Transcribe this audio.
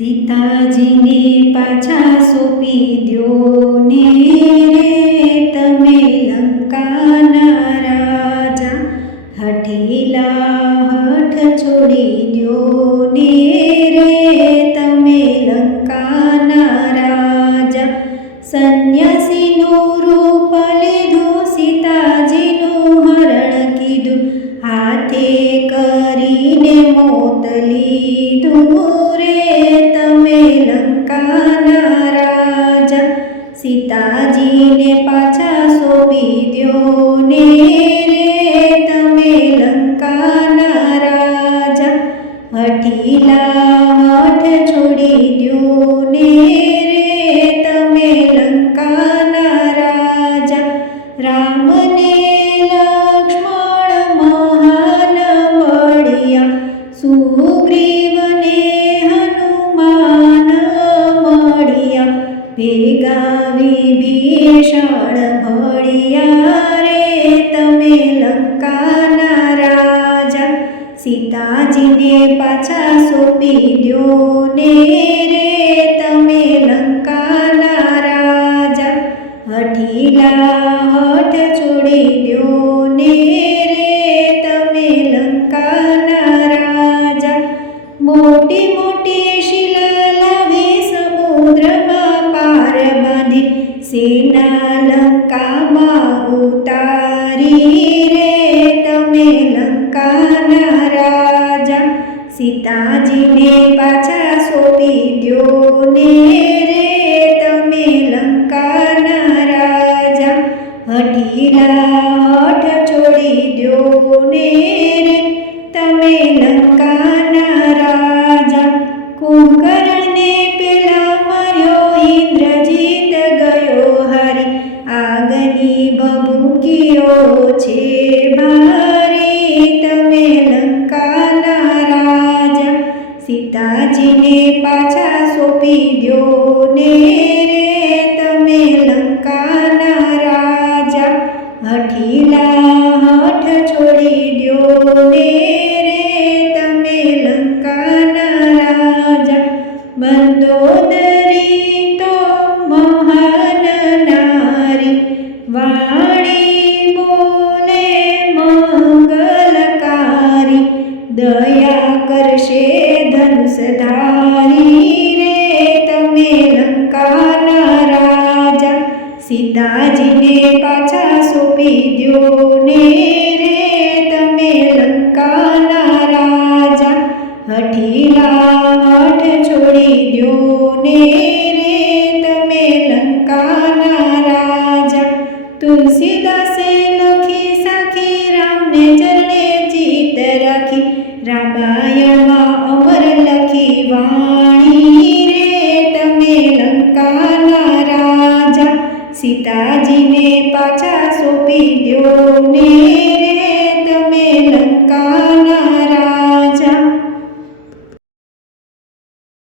સીતાજીને પાછા સોંપી દ્યો ને રે તમે લંકાના રાજા, હઠીલા હઠ છોડી દ્યો ને રે તમે લંકાના રાજા. સંન્યાસીનું રૂપ લીધું, સીતાજીનું હરણ કીધું, હાથે કરીને મોત લીધું રે તમે લંકાના રાજા. સીતાજીને પાછા સોંપી દ્યો ને રે તમે લંકાના રાજા, હઠીલા હઠ છોડી દ્યો ને રે તમે લંકાના રાજા. રામને લક્ષ્મણ મહાન મળ્યા, સુગ્રીવને હનુમાન મળ્યા, ભેગા વિભીષણ ભળ્યા રે તમે લંકાના રાજા. સીતાજીને પાછા સોંપી દ્યો ને રે તમે લંકાના રાજા, હઠીલા હઠ છોડી દ્યો ને રે તમે લંકાના રાજા. મોટી મોટી શિલા લાવી, સમુદ્રમાં પાર બાંધી, સેના લંકામાં ઉતારી રે તમે લંકાના રાજા. સીતાજીને પાછા સોંપી દ્યો ને રે તમે લંકાના રાજા, હઠીલા હઠ છોડી દ્યો ને રે તમે લંકાના રાજા. કુંભકર્ણને પેલા માર્યો, ઇન્દ્રજીત ગયો હારી, આગની ભભૂકીઓ છે ભારી તમે લંકાના રાજા. સીતાજીને પાછા સોંપી દ્યો ને રે તમે લંકાના રાજા, હઠીલા હઠ છોડી દ્યો ને રે તમે લંકાના રાજા. મંદોદરી તો મહાન નારી, વાણી બોલે મંગલકારી, દયા કરશે ધનુષધારી રે તમે લંકાના રાજા. સીતાજીને પાછા સોંપી દ્યો ને રે તમે લંકાના રાજા, હઠીલા હઠ છોડી દ્યો ને રે તમે લંકાના રાજા. તુલસીદાસે લખી સાખી, રામને ચરણે ચિત્ત રાખી, રામાયણમાં અમર લખી વાણી રે તમે લંકાના રાજા. સીતાજીને પાછા સોંપી દ્યો ને